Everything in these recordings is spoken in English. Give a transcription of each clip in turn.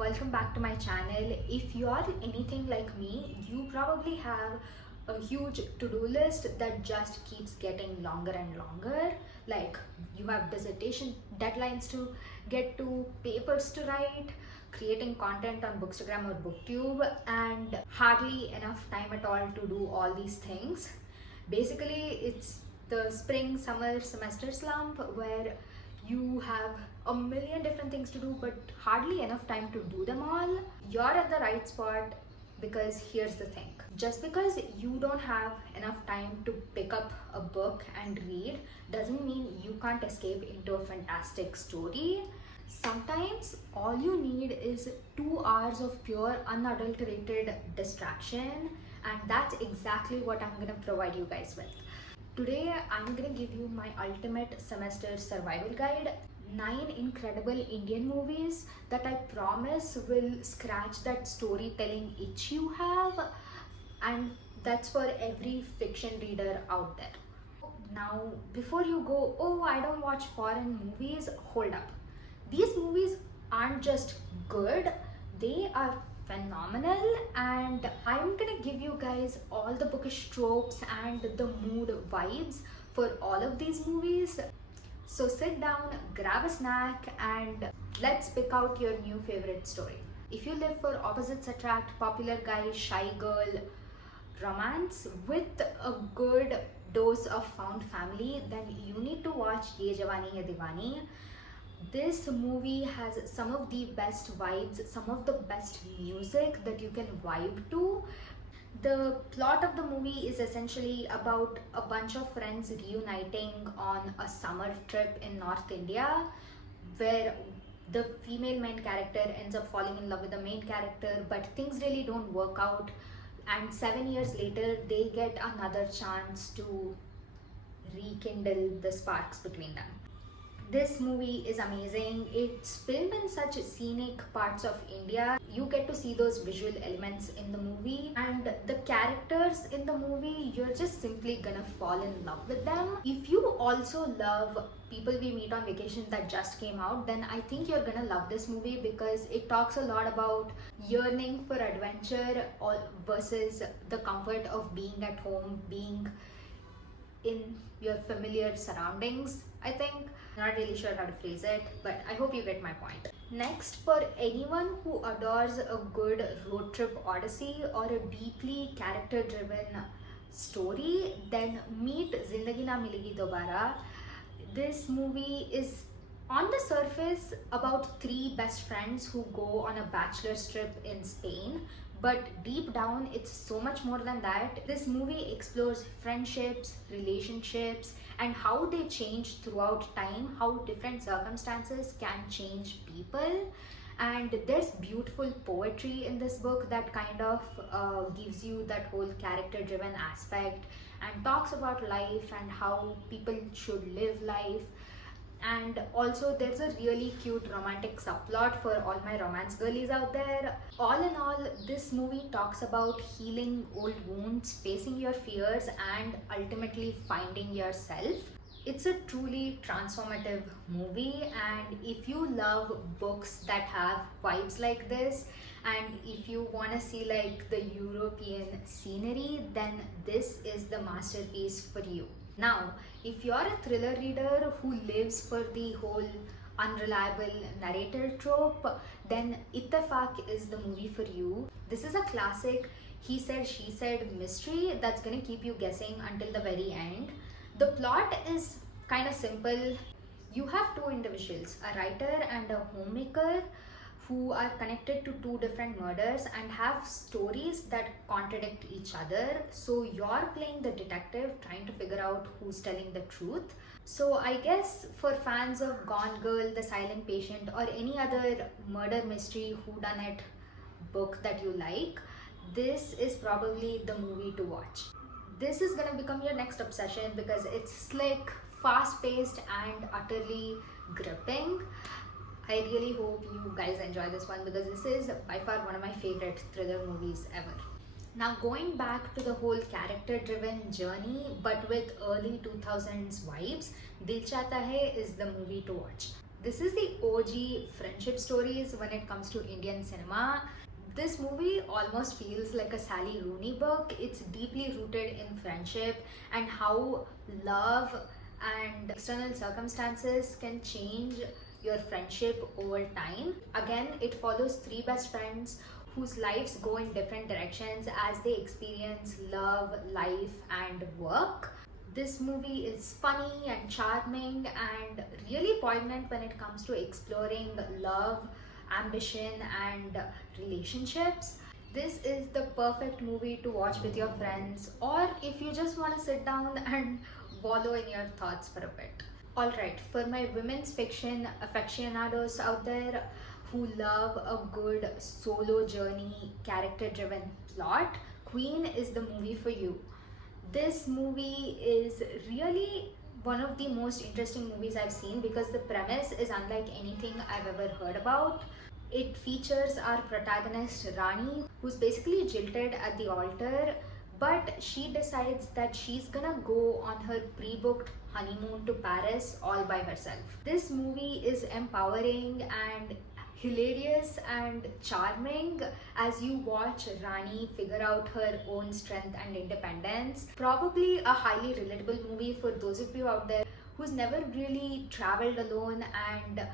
welcome back to my channel. If you are anything like me, you probably have a huge to-do list that just keeps getting longer and longer. Like you have dissertation deadlines to get to, papers to write, creating content on Bookstagram or Booktube, and hardly enough time at all to do all these things. Basically, it's the spring summer semester slump where you have a million different things to do but hardly enough time to do them all. You're at the right spot, because here's the thing: just because you don't have enough time to pick up a book and read doesn't mean you can't escape into a fantastic story. Sometimes all you need is 2 hours of pure unadulterated distraction, and that's exactly what I'm gonna provide you guys with. Today, I'm gonna give you my ultimate semester survival guide. 9 incredible Indian movies that I promise will scratch that storytelling itch you have, and that's for every fiction reader out there. Now, before you go, oh, I don't watch foreign movies, hold up. These movies aren't just good, they are phenomenal, and I'm gonna give you guys all the bookish tropes and the mood vibes for all of these movies. So sit down, grab a snack, and let's pick out your new favorite story. If you live for opposites attract, popular guy, shy girl, romance with a good dose of found family, then you need to watch Ye Jawani Hai Diwani. This movie has some of the best vibes, some of the best music that you can vibe to. The plot of the movie is essentially about a bunch of friends reuniting on a summer trip in North India, where the female main character ends up falling in love with the main character, but things really don't work out. And 7 years later, they get another chance to rekindle the sparks between them. This movie is amazing. It's filmed in such scenic parts of India. You get to see those visual elements in the movie, and the characters in the movie, you're just simply gonna fall in love with them. If you also love People We Meet on Vacation that just came out, then I think you're gonna love this movie, because it talks a lot about yearning for adventure versus the comfort of being at home, being in your familiar surroundings. I think, I'm not really sure how to phrase it, but I hope you get my point. Next, for anyone who adores a good road trip odyssey or a deeply character driven story, then meet Zindagi Na Milegi Dobara. This movie is on the surface about 3 best friends who go on a bachelor's trip in Spain, but deep down it's so much more than that. This movie explores friendships, relationships, and how they change throughout time, how different circumstances can change people. And there's beautiful poetry in this book that kind of gives you that whole character driven aspect, and talks about life and how people should live life. And also there's a really cute romantic subplot for all my romance girlies out there. All in all, this movie talks about healing old wounds, facing your fears, and ultimately finding yourself. It's a truly transformative movie, and if you love books that have vibes like this, and if you want to see like the European scenery, then this is the masterpiece for you. Now, if you're a thriller reader who lives for the whole unreliable narrator trope, then Ittefaq is the movie for you. This is a classic he said, she said mystery that's gonna keep you guessing until the very end. The plot is kind of simple. You have 2 individuals, a writer and a homemaker, who are connected to 2 different murders and have stories that contradict each other. So you're playing the detective trying to figure out who's telling the truth. So I guess for fans of Gone Girl, The Silent Patient, or any other murder mystery whodunit book that you like, this is probably the movie to watch. This is gonna become your next obsession because it's slick, fast-paced, and utterly gripping. I really hope you guys enjoy this one, because this is by far one of my favorite thriller movies ever. Now, going back to the whole character-driven journey, but with early 2000s vibes, Dil Chahta Hai is the movie to watch. This is the OG friendship stories when it comes to Indian cinema. This movie almost feels like a Sally Rooney book. It's deeply rooted in friendship and how love and external circumstances can change your friendship over time. Again, it follows three best friends whose lives go in different directions as they experience love, life, and work. This movie is funny and charming and really poignant when it comes to exploring love, ambition, and relationships. This is the perfect movie to watch with your friends, or if you just want to sit down and wallow in your thoughts for a bit. Alright, for my women's fiction aficionados out there who love a good solo journey, character driven plot, Queen is the movie for you. This movie is really one of the most interesting movies I've seen because the premise is unlike anything I've ever heard about. It features our protagonist Rani, who's basically jilted at the altar, but she decides that she's gonna go on her pre-booked honeymoon to Paris all by herself. This movie is empowering and hilarious and charming as you watch Rani figure out her own strength and independence. Probably a highly relatable movie for those of you out there who's never really traveled alone and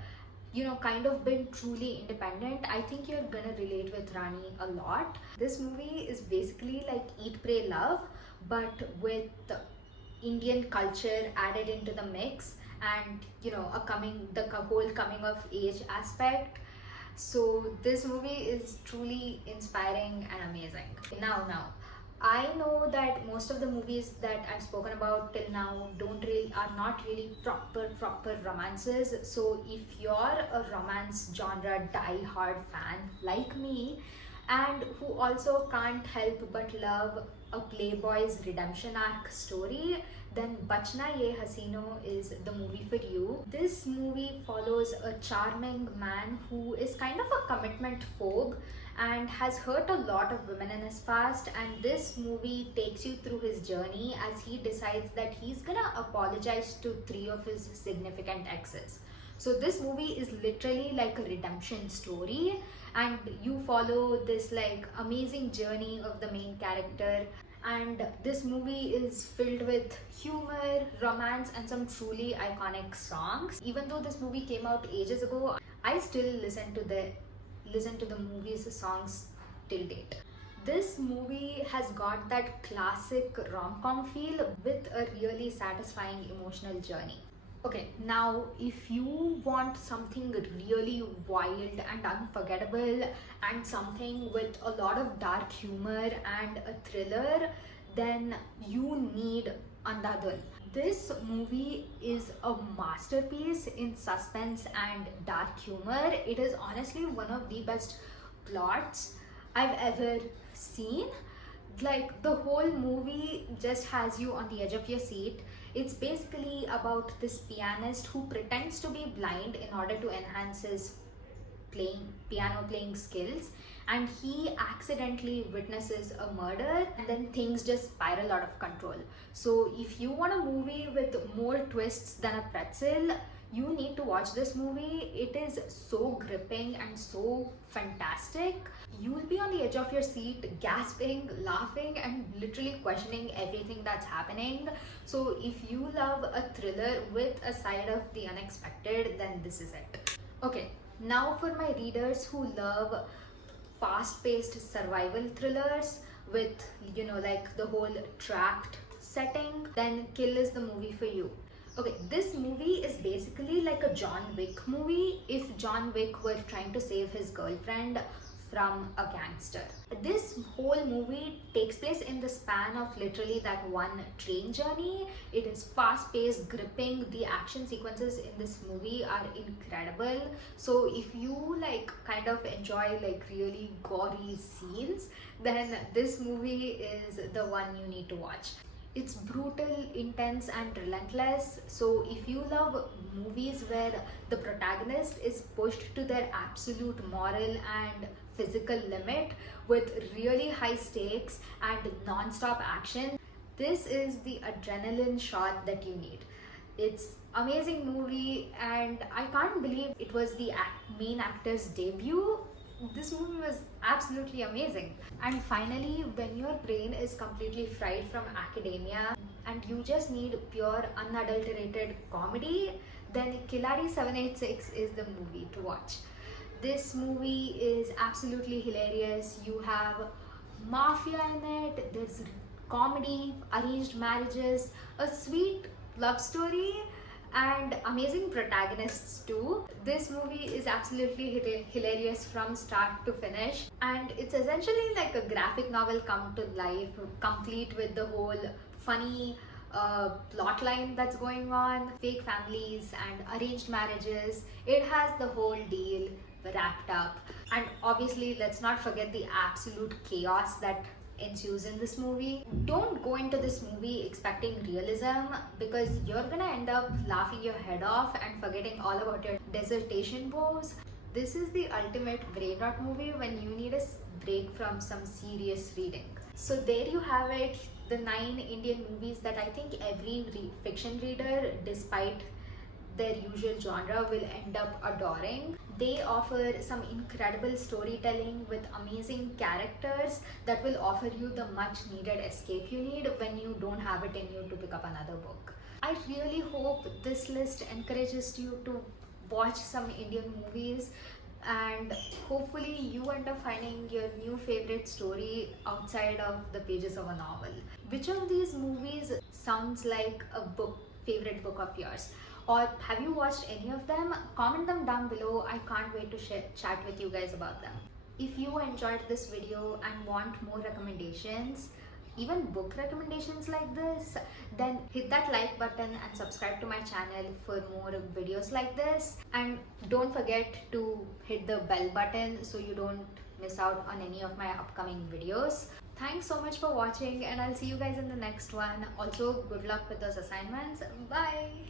kind of been truly independent. I think you're gonna relate with Rani a lot. This movie is basically like Eat, Pray, Love, but with Indian culture added into the mix, and the whole coming of age aspect. So this movie is truly inspiring and amazing. Now, I know that most of the movies that I've spoken about till now are not really proper romances. So if you're a romance genre die-hard fan like me, and who also can't help but love a playboy's redemption arc story, then Bachna Ye Hasino is the movie for you. This movie follows a charming man who is kind of a commitment phobe and has hurt a lot of women in his past, and this movie takes you through his journey as he decides that he's gonna apologize to three of his significant exes. So this movie is literally like a redemption story, and you follow this like amazing journey of the main character. And this movie is filled with humor, romance, and some truly iconic songs. Even though this movie came out ages ago, I still listen to the movie's songs till date. This movie has got that classic rom-com feel with a really satisfying emotional journey. Okay, now if you want something really wild and unforgettable and something with a lot of dark humor and a thriller, then you need Andhadhun. This movie is a masterpiece in suspense and dark humor. It is honestly one of the best plots I've ever seen. Like, the whole movie just has you on the edge of your seat. It's basically about this pianist who pretends to be blind in order to enhance his piano playing skills, and he accidentally witnesses a murder, and then things just spiral out of control. So if you want a movie with more twists than a pretzel, you need to watch this movie. It is so gripping and so fantastic. You'll be on the edge of your seat, gasping, laughing, and literally questioning everything that's happening. So if you love a thriller with a side of the unexpected, then this is it. Okay, now for my readers who love fast-paced survival thrillers with like the whole trapped setting, then Kill is the movie for you. Okay, this movie is basically like a John Wick movie if John Wick were trying to save his girlfriend from a gangster. This whole movie takes place in the span of literally that one train journey. It is fast-paced, gripping. The action sequences in this movie are incredible. So if you like kind of enjoy like really gory scenes, then this movie is the one you need to watch. It's brutal, intense, and relentless. So if you love movies where the protagonist is pushed to their absolute moral and physical limit with really high stakes and non-stop action, this is the adrenaline shot that you need. It's amazing movie, and I can't believe it was the main actor's debut. This movie was absolutely amazing. And finally, when your brain is completely fried from academia and you just need pure unadulterated comedy, then Killadi 786 is the movie to watch. This movie is absolutely hilarious. You have mafia in it, there's comedy, arranged marriages, a sweet love story, and amazing protagonists too. This movie is absolutely hilarious from start to finish, and it's essentially like a graphic novel come to life, complete with the whole funny plot line that's going on, fake families and arranged marriages. It has the whole deal wrapped up. And obviously, let's not forget the absolute chaos that ensues in this movie. Don't go into this movie expecting realism, because you're gonna end up laughing your head off and forgetting all about your dissertation woes. This is the ultimate brain rot movie when you need a break from some serious reading. So there you have it, the 9 Indian movies that I think every fiction reader, despite their usual genre, will end up adoring. They offer some incredible storytelling with amazing characters that will offer you the much needed escape you need when you don't have it in you to pick up another book. I really hope this list encourages you to watch some Indian movies, and hopefully you end up finding your new favorite story outside of the pages of a novel. Which of these movies sounds like a favorite book of yours? Or have you watched any of them? Comment them down below. I can't wait to chat with you guys about them. If you enjoyed this video and want more recommendations, even book recommendations like this, then hit that like button and subscribe to my channel for more videos like this. And don't forget to hit the bell button so you don't miss out on any of my upcoming videos. Thanks so much for watching, and I'll see you guys in the next one. Also, good luck with those assignments. Bye!